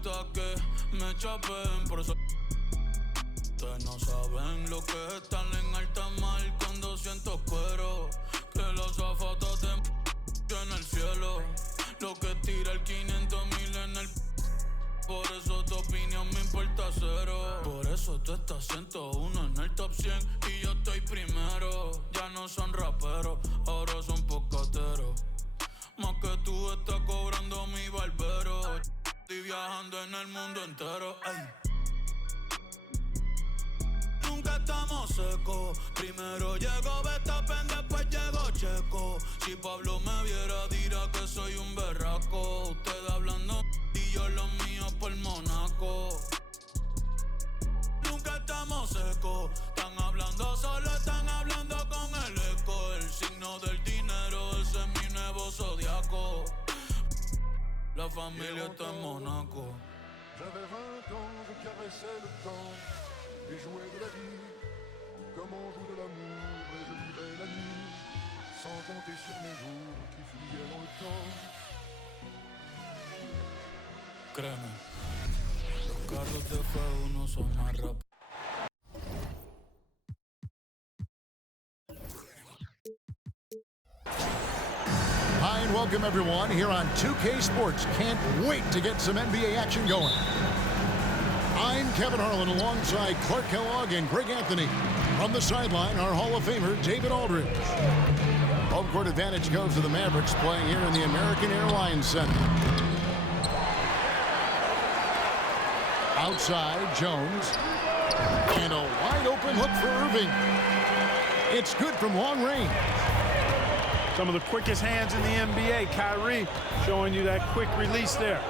gusta que me chapen, por eso ustedes no saben lo que es estar en alta mar cuando siento cuero. Que los zapatos en el cielo, lo que tira el 500,000 en el. Por eso tu opinión me importa cero. Por eso tú estás 101 en el top 100 y yo estoy primero. Ya no son raperos, ahora son pocateros. Más que tú estás cobrando mi barbero. Estoy viajando en el mundo entero. Ay. Nunca estamos secos. Primero llegó Verstappen, después llegó Checo. Si Pablo me viera dirá que soy un berraco. Ustedes hablando y yo los míos por Monaco. Nunca estamos secos. Están hablando solo, están hablando con el eco. El signo del dinero, ese es mi nuevo zodiaco. La familia está en Monaco. J'avais 20 ans, je caressais le temps et jouais de la vie comme on joue de l'amour, et je vivais la nuit sans compter sur mes jours qui fuyaient dans le temps. Créeme, los carros de F1 son más rápidos. Hi and welcome everyone here on 2K Sports. Can't wait to get some NBA action going. I'm Kevin Harlan alongside Clark Kellogg and Greg Anthony. From the sideline, our Hall of Famer, David Aldridge. Home court advantage goes to the Mavericks playing here in the American Airlines Center. Outside, Jones. And a wide open look for Irving. It's good from long range. Some of the quickest hands in the NBA. Kyrie showing you that quick release there.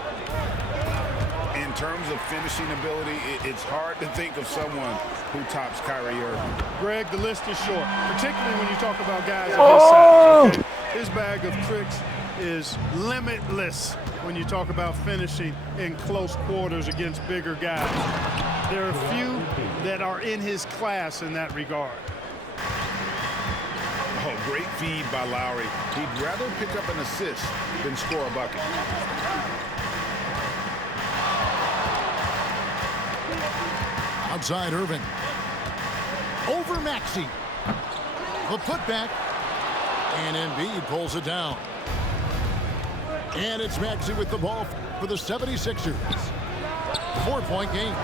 In terms of finishing ability, it's hard to think of someone who tops Kyrie Irving. Greg, the list is short, particularly when you talk about guys of his size. Okay? His bag of tricks is limitless when you talk about finishing in close quarters against bigger guys. There are few that are in his class in that regard. Oh, great feed by Lowry. He'd rather pick up an assist than score a bucket. Outside Irving. Over Maxey. The putback. And Embiid pulls it down. And it's Maxey with the ball for the 76ers. 4-point game.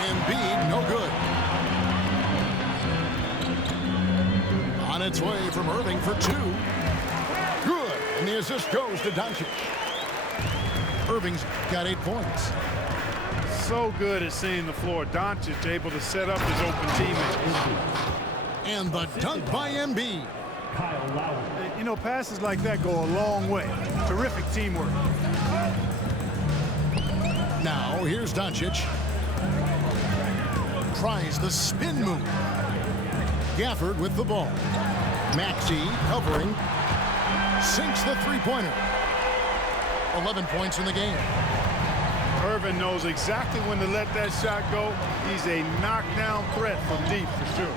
Embiid, no good. On its way from Irving for two. Good. And the assist goes to Doncic. Irving's got 8 points. So good at seeing the floor. Doncic able to set up his open teammate. And the dunk by Embiid. You know, passes like that go a long way. Terrific teamwork. Now, here's Doncic. Tries the spin move. Gafford with the ball. Maxey covering. Sinks the three-pointer. 11 points in the game. Irving knows exactly when to let that shot go. He's a knockdown threat from deep for sure.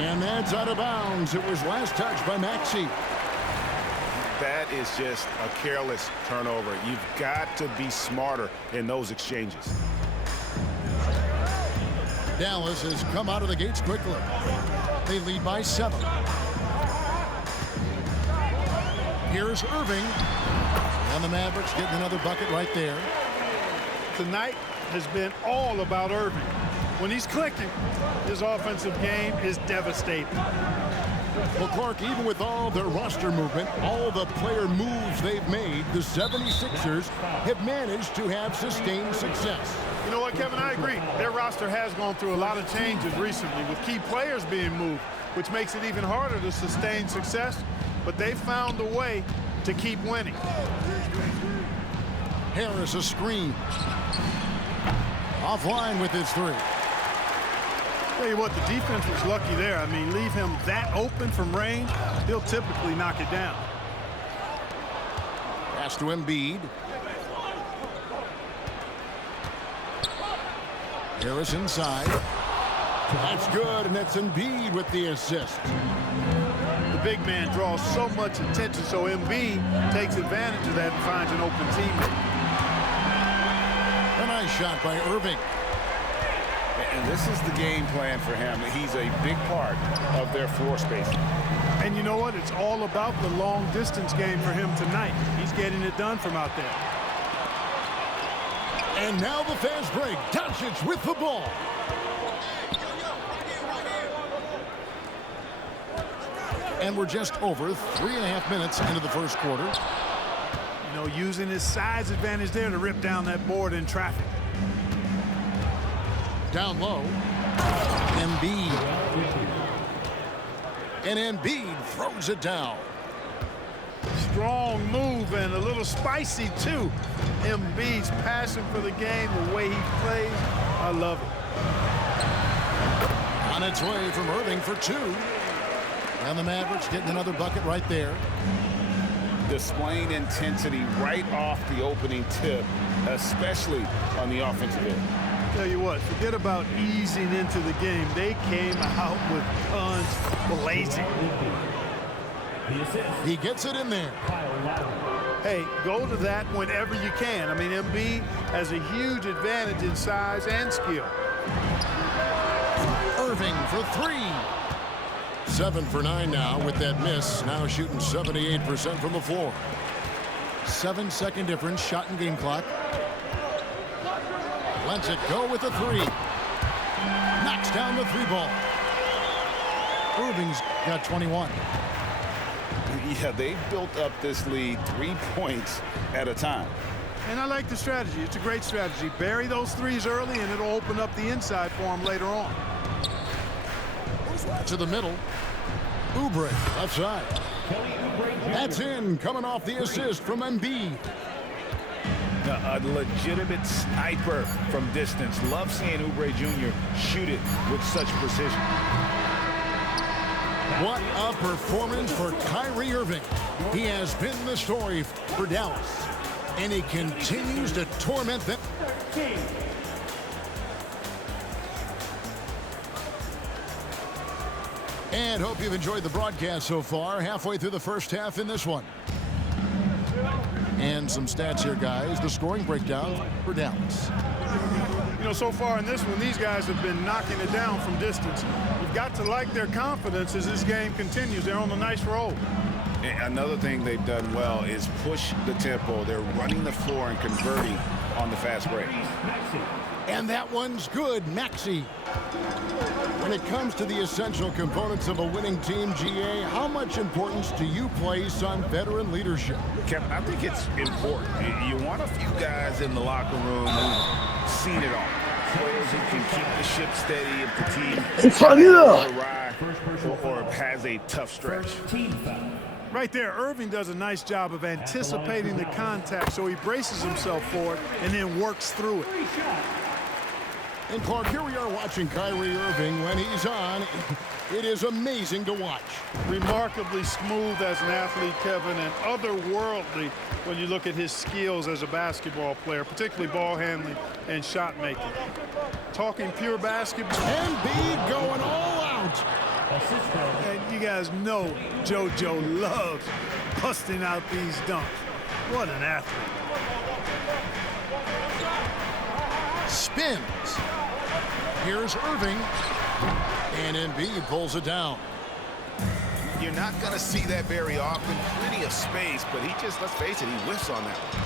And that's out of bounds. It was last touched by Maxey. That is just a careless turnover. You've got to be smarter in those exchanges. Dallas has come out of the gates quickly. They lead by 7. Here's Irving. And the Mavericks getting another bucket right there. Tonight has been all about Irving. When he's clicking, his offensive game is devastating. Well, Clark, even with all their roster movement, all the player moves they've made, the 76ers have managed to have sustained success. You know what, Kevin? I agree. Their roster has gone through a lot of changes recently with key players being moved, which makes it even harder to sustain success. But they found a way to keep winning. Harris a screen. Offline with his three. Tell you what, the defense was lucky there. I mean, leave him that open from range, he'll typically knock it down. Pass to Embiid. Harris inside. That's good, and that's Embiid with the assist. The big man draws so much attention, so Embiid takes advantage of that and finds an open teammate. A nice shot by Irving. And this is the game plan for him. He's a big part of their floor spacing. And you know what? It's all about the long distance game for him tonight. He's getting it done from out there. And now the fast break. Doncic with the ball. And we're just over 3.5 minutes into the first quarter. You know, using his size advantage there to rip down that board in traffic. Down low. Embiid. And Embiid throws it down. Strong move and a little spicy, too. Embiid's passion for the game, the way he plays, I love it. On its way from Irving for 2. And the Mavericks getting another bucket right there. Displaying intensity right off the opening tip, especially on the offensive end. Tell you what, forget about easing into the game. They came out with guns blazing. He gets it in there. Hey, go to that whenever you can. I mean, Embiid has a huge advantage in size and skill. Irving for 3. 7 for 9 now with that miss. Now shooting 78% from the floor. 7-second difference, shot and game clock. Lets it go with a 3. Knocks down the 3 ball. Irving's got 21. Yeah, they built up this lead 3 points at a time. And I like the strategy. It's a great strategy. Bury those threes early, and it'll open up the inside for them later on. To the middle. Oubre, left side. That's in, coming off the assist from Embiid. A legitimate sniper from distance. Love seeing Oubre Jr. shoot it with such precision. What a performance for Kyrie Irving. He has been the story for Dallas, and he continues to torment them. And hope you've enjoyed the broadcast so far. Halfway through the first half in this one. And some stats here, guys. The scoring breakdown for Dallas. You know, so far in this one, these guys have been knocking it down from distance. You've got to like their confidence as this game continues. They're on a nice roll. Another thing they've done well is push the tempo. They're running the floor and converting on the fast break. And that one's good, Maxey. When it comes to the essential components of a winning team, GA, how much importance do you place on veteran leadership? Kevin, I think it's important. You want a few guys in the locker room who've seen it all. Players who can keep the ship steady if the team or has a tough stretch. Right there, Irving does a nice job of anticipating the contact, so he braces himself for it and then works through it. And Clark, here we are watching Kyrie Irving. When he's on, it is amazing to watch. Remarkably smooth as an athlete, Kevin, and otherworldly when you look at his skills as a basketball player, particularly ball handling and shot making. Talking pure basketball. Embiid going all out. And you guys know JoJo loves busting out these dunks. What an athlete. Spins. Here's Irving. And Embiid pulls it down. You're not going to see that very often. Plenty of space, but he just, let's face it, he whiffs on that one.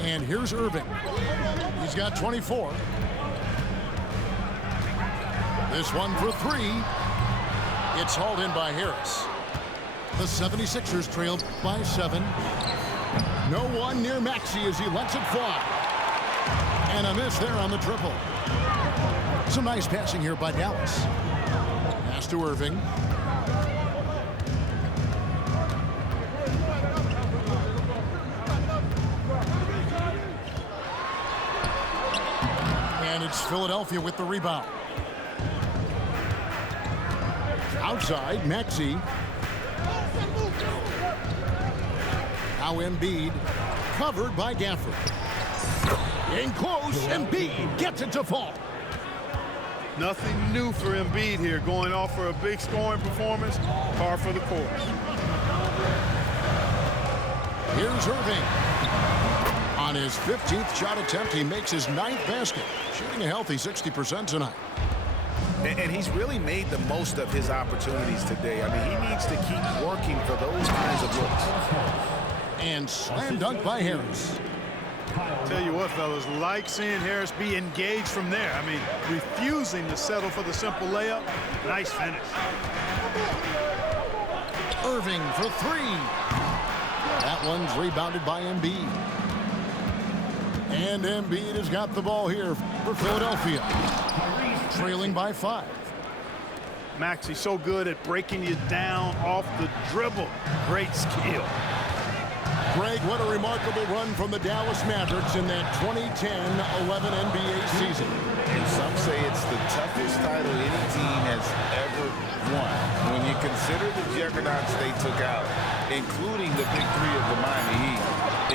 And here's Irving. He's got 24. This one for 3. It's hauled in by Harris. The 76ers trail by 7. No one near Maxey as he lets it fly. And a miss there on the triple. Some nice passing here by Dallas. Pass to Irving. And it's Philadelphia with the rebound. Outside, Maxey. Now Embiid, covered by Gafford. In close, Embiid gets it to fall. Nothing new for Embiid here, going off for a big scoring performance, par for the course. Here's Irving. On his 15th shot attempt, he makes his 9th basket, shooting a healthy 60% tonight. And he's really made the most of his opportunities today. I mean, he needs to keep working for those kinds of looks. And slam dunk by Harris. Tell you what, fellas, like seeing Harris be engaged from there. I mean, refusing to settle for the simple layup. Nice finish. Irving for three. That one's rebounded by Embiid. And Embiid has got the ball here for Philadelphia. Trailing by 5. Maxey's so good at breaking you down off the dribble. Great skill. Greg, what a remarkable run from the Dallas Mavericks in that 2010-11 NBA season. And some say it's the toughest title any team has ever won. When you consider the juggernauts they took out, including the big three of the Miami Heat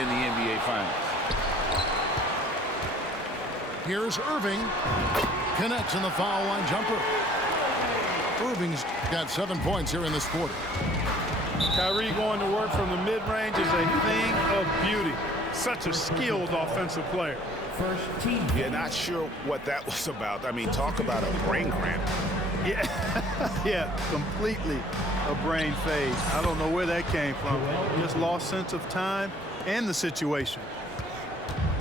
in the NBA Finals. Here's Irving. Connects in the foul line jumper. Irving's got 7 points here in this quarter. Kyrie going to work from the mid-range is a thing of beauty. Such a skilled offensive player. Yeah, not sure what that was about. I mean, talk about a brain cramp. Yeah, yeah, completely a brain fade. I don't know where that came from. Just lost sense of time and the situation.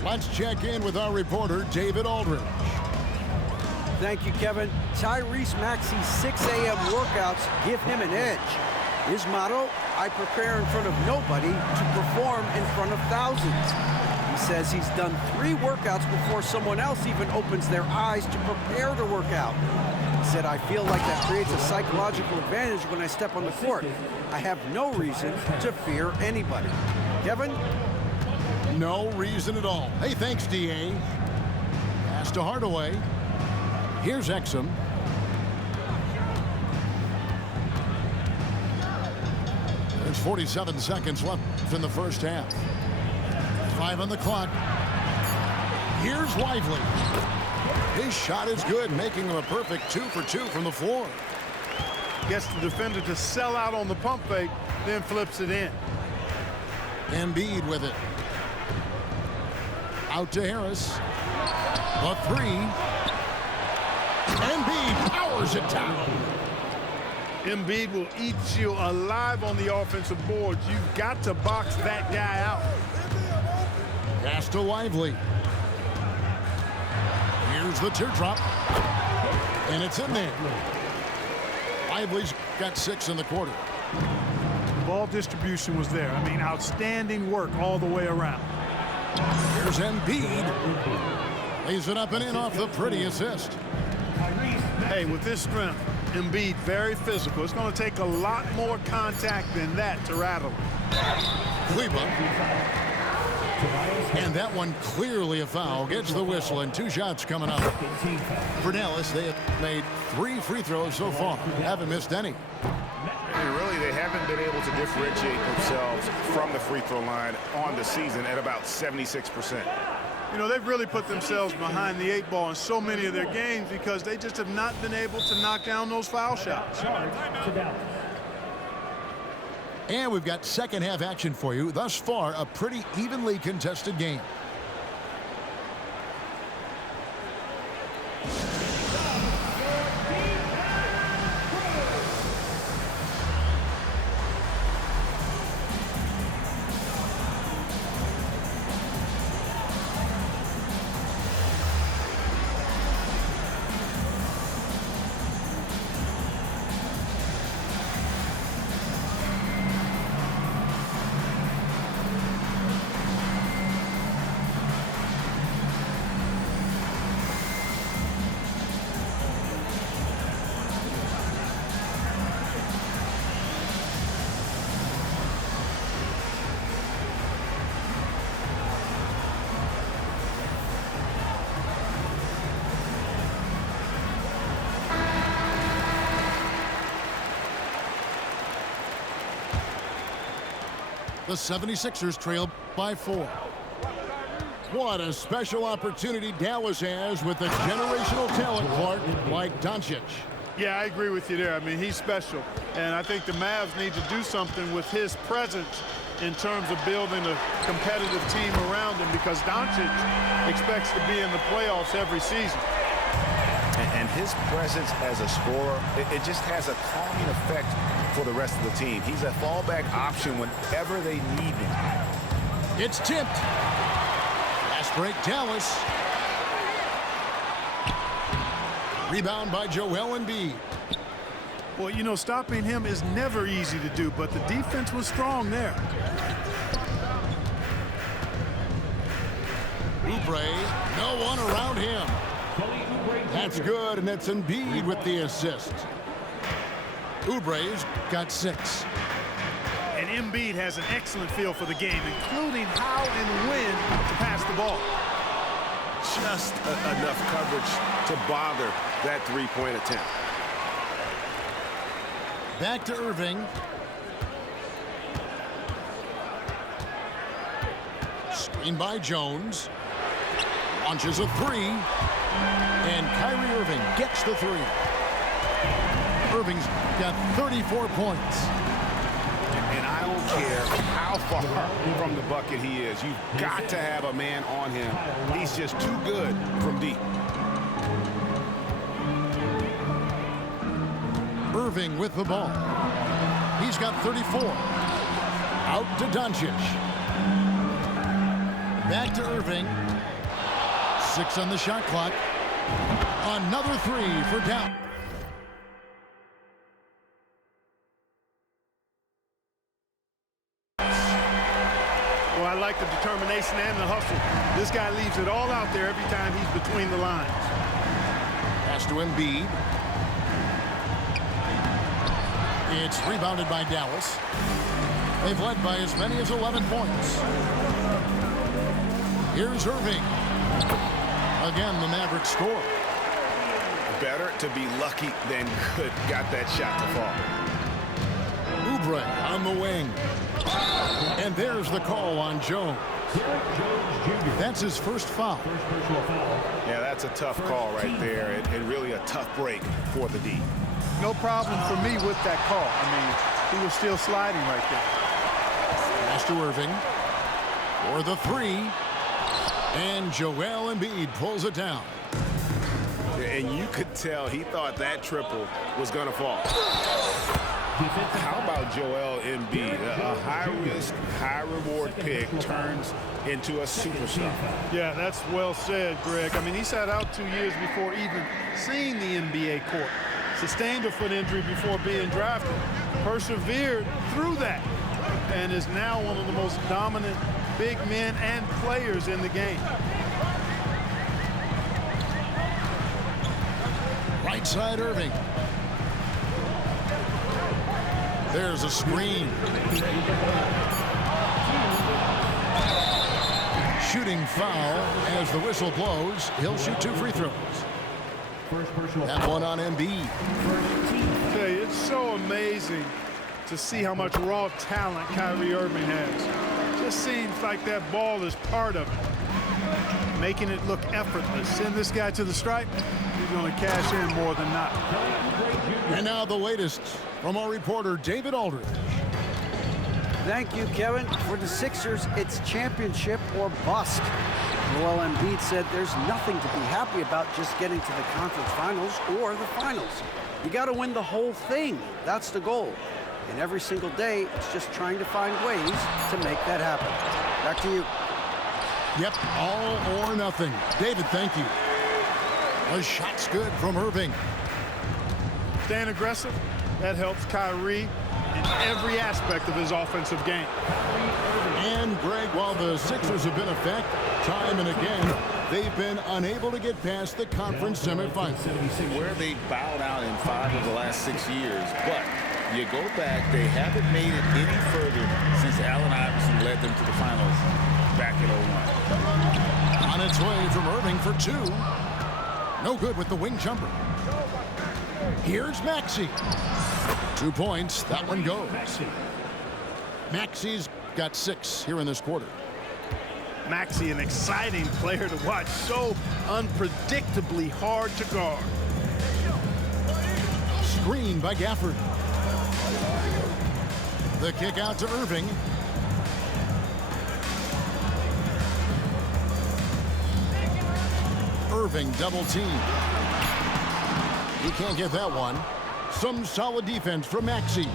Let's check in with our reporter, David Aldridge. Thank you, Kevin. Tyrese Maxey's 6 a.m. workouts give him an edge. His motto, I prepare in front of nobody to perform in front of thousands. He says he's done 3 workouts before someone else even opens their eyes to prepare to work out. He said, I feel like that creates a psychological advantage when I step on the court. I have no reason to fear anybody. Kevin? No reason at all. Hey, thanks, D.A. Pass to Hardaway. Here's Exum. There's 47 seconds left in the first half. 5 on the clock. Here's Lively. His shot is good, making him a perfect 2 for 2 from the floor. Gets the defender to sell out on the pump fake, then flips it in. Embiid with it. Out to Harris. A 3. Embiid powers it down. Embiid will eat you alive on the offensive boards. You've got to box that guy out. Pass to Lively. Here's the teardrop. And it's in there. Lively's got 6 in the quarter. Ball distribution was there. I mean, outstanding work all the way around. Here's Embiid. Lays it up and in off the pretty assist. Hey, with this strength, Embiid very physical. It's going to take a lot more contact than that to rattle him. Kleba. And that one clearly a foul. Gets the whistle and 2 shots coming up. For Dallas, they have made 3 free throws so far. Haven't missed any. And really, they haven't been able to differentiate themselves from the free throw line on the season at about 76%. You know, they've really put themselves behind the 8 ball in so many of their games because they just have not been able to knock down those foul shots. And we've got second half action for you. Thus far, a pretty evenly contested game. The 76ers trail by 4. What a special opportunity Dallas has with a generational talent, Clark, like Doncic. Yeah, I agree with you there. I mean, he's special. And I think the Mavs need to do something with his presence in terms of building a competitive team around him, because Doncic expects to be in the playoffs every season. And his presence as a scorer, it just has a calming effect for the rest of the team. He's a fallback option whenever they need him. It's tipped. Fast break, Dallas. Rebound by Joel Embiid. Well, you know, stopping him is never easy to do, but the defense was strong there. Oubre, no one around him. That's good, and it's Embiid with the assist. Oubre's got 6. And Embiid has an excellent feel for the game, including how and when to pass the ball. Just enough coverage to bother that three-point attempt. Back to Irving. Screen by Jones. Launches a 3. And Kyrie Irving gets the 3. Irving's got 34 points. And I don't care how far from the bucket he is. You've got to have a man on him. He's just too good from deep. Irving with the ball. He's got 34. Out to Doncic. Back to Irving. 6 on the shot clock. Another 3 for Dallas. Well, I like the determination and the hustle. This guy leaves it all out there every time he's between the lines. Pass to Embiid. It's rebounded by Dallas. They've led by as many as 11 points. Here's Irving. Again, the Mavericks score. Better to be lucky than good. Got that shot to fall. Oubre on the wing. And there's the call on Jones. That's his first foul. Yeah, that's a tough call right there, and really a tough break for the D. No problem for me with that call. I mean, he was still sliding right there. Pass to Irving for the 3. And Joel Embiid pulls it down. And you could tell he thought that triple was going to fall. How about Joel Embiid? A high-risk, high-reward pick turns into a superstar. Yeah, that's well said, Greg. I mean, he sat out 2 years before even seeing the NBA court. Sustained a foot injury before being drafted. Persevered through that. And is now one of the most dominant big men and players in the game. Right side Irving. There's a screen. Shooting foul as the whistle blows. He'll shoot 2 free throws. That one on Embiid. I tell you, it's so amazing to see how much raw talent Kyrie Irving has. Just seems like that ball is part of it, making it look effortless. Send this guy to the stripe, he's going to cash in more than not. And now the latest from our reporter, David Aldridge. Thank you, Kevin. For the Sixers, it's championship or bust. Joel Embiid said there's nothing to be happy about just getting to the conference finals or the finals. You got to win the whole thing. That's the goal. And every single day, it's just trying to find ways to make that happen. Back to you. Yep, all or nothing. David, thank you. The shot's good from Irving. Staying aggressive, that helps Kyrie in every aspect of his offensive game. And Greg, while the Sixers have been a fact time and again, they've been unable to get past the conference semifinals. Where they bowed out in 5 of the last 6 years, but you go back, they haven't made it any further since Allen Iverson led them to the finals back in 01. On its way from Irving for 2. No good with the wing jumper. Here's Maxey. 2 points. That one goes. Maxey's got 6 here in this quarter. Maxey, an exciting player to watch, so unpredictably hard to guard. Screen by Gafford. The kick out to Irving. Irving double team. He can't get that one. Some solid defense from Maxey.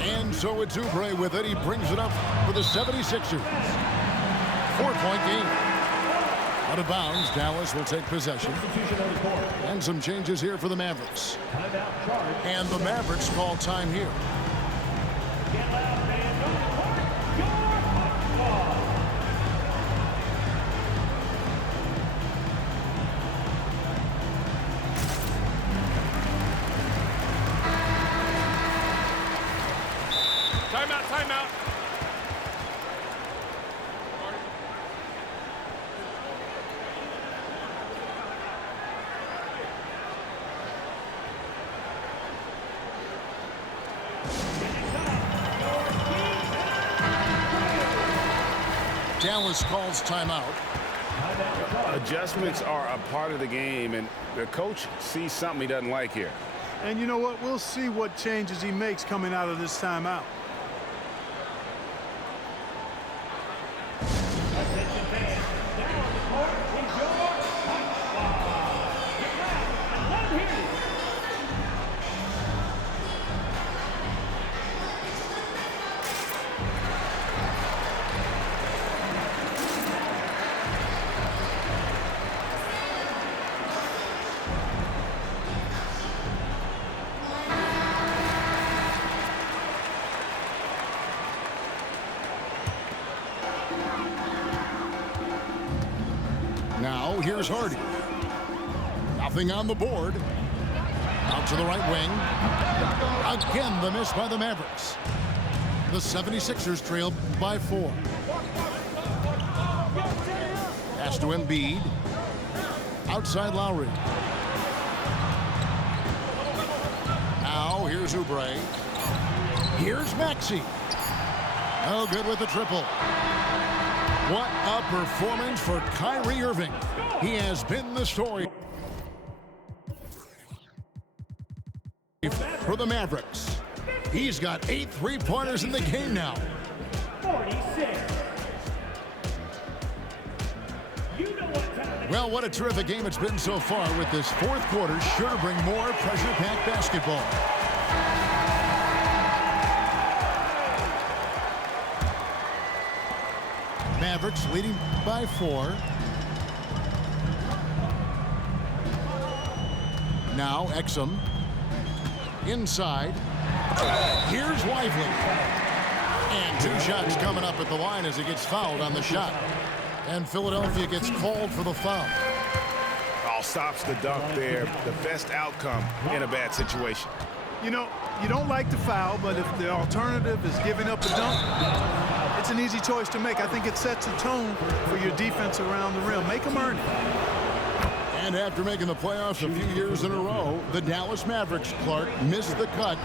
And so it's Oubre with it. He brings it up for the 76ers. 4-point game. Out of bounds, Dallas will take possession. And some changes here for the Mavericks. And the Mavericks call time here. Timeout, timeout. Dallas calls timeout. Adjustments are a part of the game, and the coach sees something he doesn't like here. And you know what? We'll see what changes he makes coming out of this timeout. Now here's Hardy. Nothing on the board. Out to the right wing. Again, the miss by the Mavericks. The 76ers trail by 4. Pass to Embiid. Outside Lowry. Now here's Oubre. Here's Maxey. No good with the triple. What a performance for Kyrie Irving. He has been the story for the Mavericks. He's got 8 3-pointers in the game now. 46. Well, what a terrific game it's been so far, with this fourth quarter sure to bring more pressure-packed basketball. Mavericks leading by 4. Now Exum. Inside. Here's Lively. And 2 shots coming up at the line as he gets fouled on the shot. And Philadelphia gets called for the foul. All stops the dunk there. The best outcome in a bad situation. You know, you don't like the foul, but if the alternative is giving up a dunk, it's an easy choice to make. I think it sets a tone for your defense around the rim. Make them earn it. And after making the playoffs a few years in a row, the Dallas Mavericks, Clark, missed the cut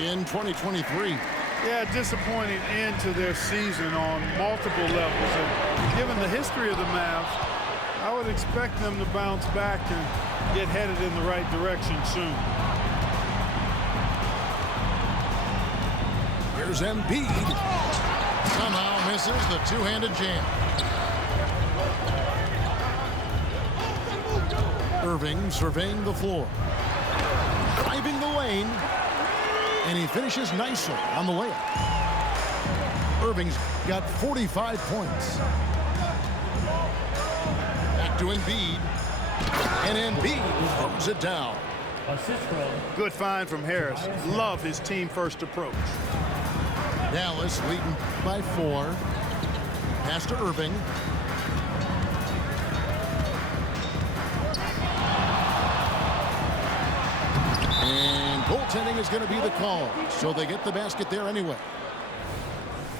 in 2023. Yeah, disappointing end to their season on multiple levels. And given the history of the Mavs, I would expect them to bounce back and get headed in the right direction soon. Here's Embiid. Somehow misses the two-handed jam. Irving surveying the floor. Driving the lane. And he finishes nicely on the layup. Irving's got 45 points. Back to Embiid. And Embiid throws it down. Good find from Harris. Love his team-first approach. Dallas leading by 4. Pass to Irving. And goaltending is going to be the call, so they get the basket there anyway.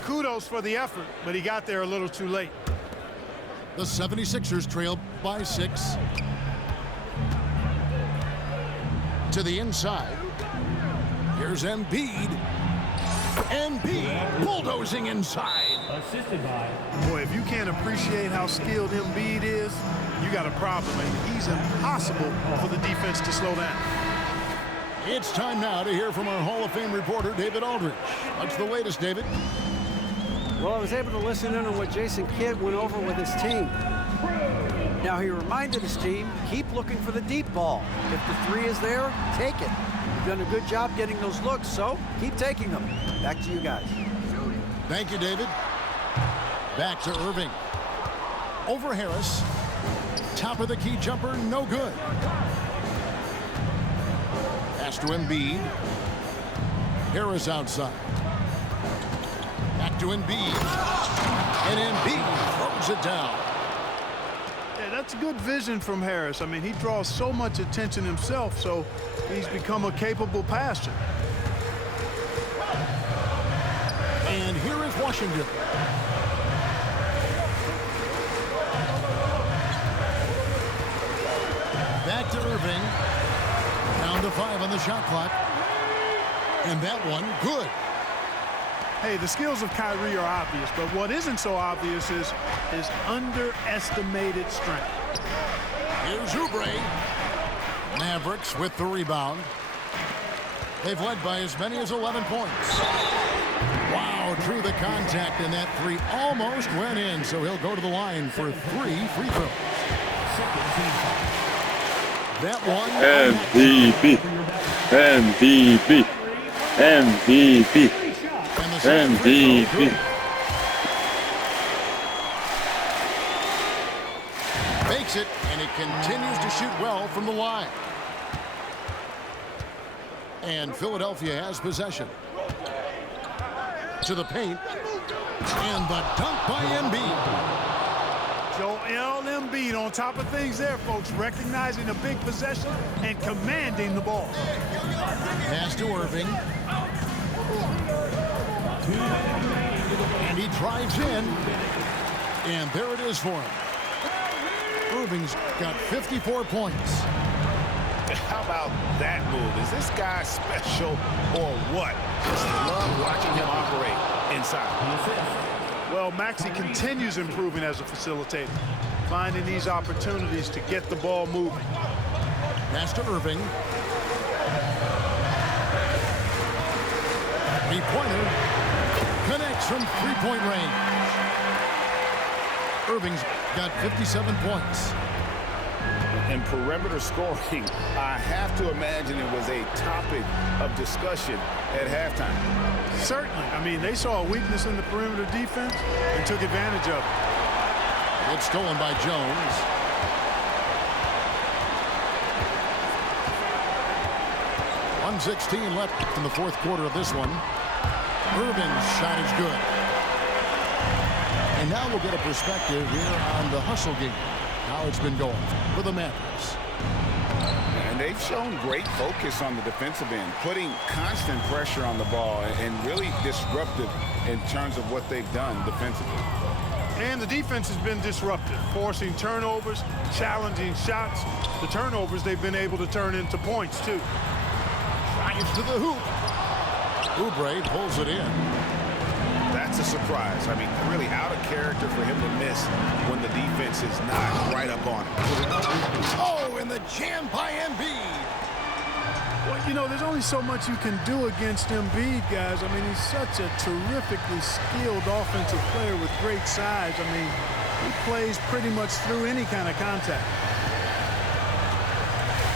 Kudos for the effort, but he got there a little too late. The 76ers trail by 6. To the inside. Here's Embiid. Embiid bulldozing inside. Assisted by. Boy, if you can't appreciate how skilled Embiid is, you got a problem, and he's impossible for the defense to slow down. It's time now to hear from our Hall of Fame reporter, David Aldridge. What's the latest, David? Well, I was able to listen in on what Jason Kidd went over with his team. Now, he reminded his team, keep looking for the deep ball. If the three is there, take it. You've done a good job getting those looks, so keep taking them. Back to you guys. Thank you, David. Back to Irving. Over Harris. Top of the key jumper, no good. Pass to Embiid. Harris outside. Back to Embiid. And Embiid throws it down. Yeah, that's good vision from Harris. I mean, he draws so much attention himself, so he's become a capable passer. And here is Washington. Back to Irving. Down to 5 on the shot clock. And that one, good. Hey, the skills of Kyrie are obvious, but what isn't so obvious is his underestimated strength. Here's Oubre. Mavericks with the rebound. They've led by as many as 11 points. Wow, drew the contact, and that three almost went in, so he'll go to the line for 3 free throws. That one. MVP. MVP. MVP. MVP. Makes it, and he continues to shoot well from the line. And Philadelphia has possession. To the paint. And the dunk by Embiid. Joel Embiid on top of things there, folks, recognizing a big possession and commanding the ball. Pass to Irving. And he drives in. And there it is for him. Irving's got 54 points. How about that move? Is this guy special or what? Just love watching him operate inside. Well, Maxey continues improving as a facilitator, finding these opportunities to get the ball moving. Pass to Irving. Three-pointer connects from three-point range. Irving's got 57 points. In perimeter scoring, I have to imagine it was a topic of discussion at halftime. Certainly. I mean, they saw a weakness in the perimeter defense and took advantage of it. It's stolen by Jones. .116 left in the fourth quarter of this one. Irving's shot is good. And now we'll get a perspective here on the hustle game. How it's been going for the Mavericks. And they've shown great focus on the defensive end, putting constant pressure on the ball and really disruptive in terms of what they've done defensively. And the defense has been disruptive, forcing turnovers, challenging shots. The turnovers they've been able to turn into points, too. Drives to the hoop. Oubre pulls it in. That's a surprise. I mean, really out of character for him to miss when the defense is not right up on him. Oh, and the jam by Embiid. Well, you know, there's only so much you can do against Embiid, guys. I mean, he's such a terrifically skilled offensive player with great size. I mean, he plays pretty much through any kind of contact.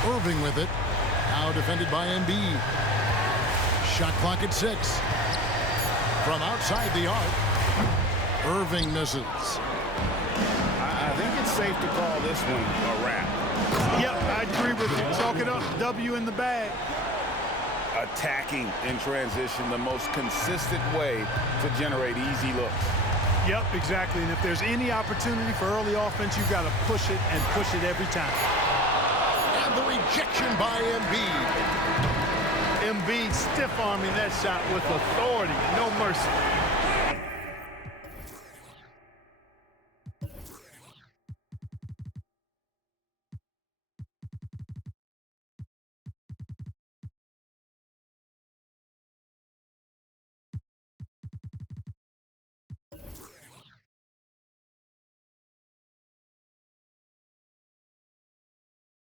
Irving with it. Now defended by Embiid. Shot clock at 6. From outside the arc, Irving misses. I think it's safe to call this one a wrap. Yep, I agree with you. Chalk it up. W in the bag. Attacking in transition, the most consistent way to generate easy looks. Yep, exactly. And if there's any opportunity for early offense, you've got to push it and push it every time. And the rejection by Embiid. Embiid stiff-arming that shot with authority. No mercy.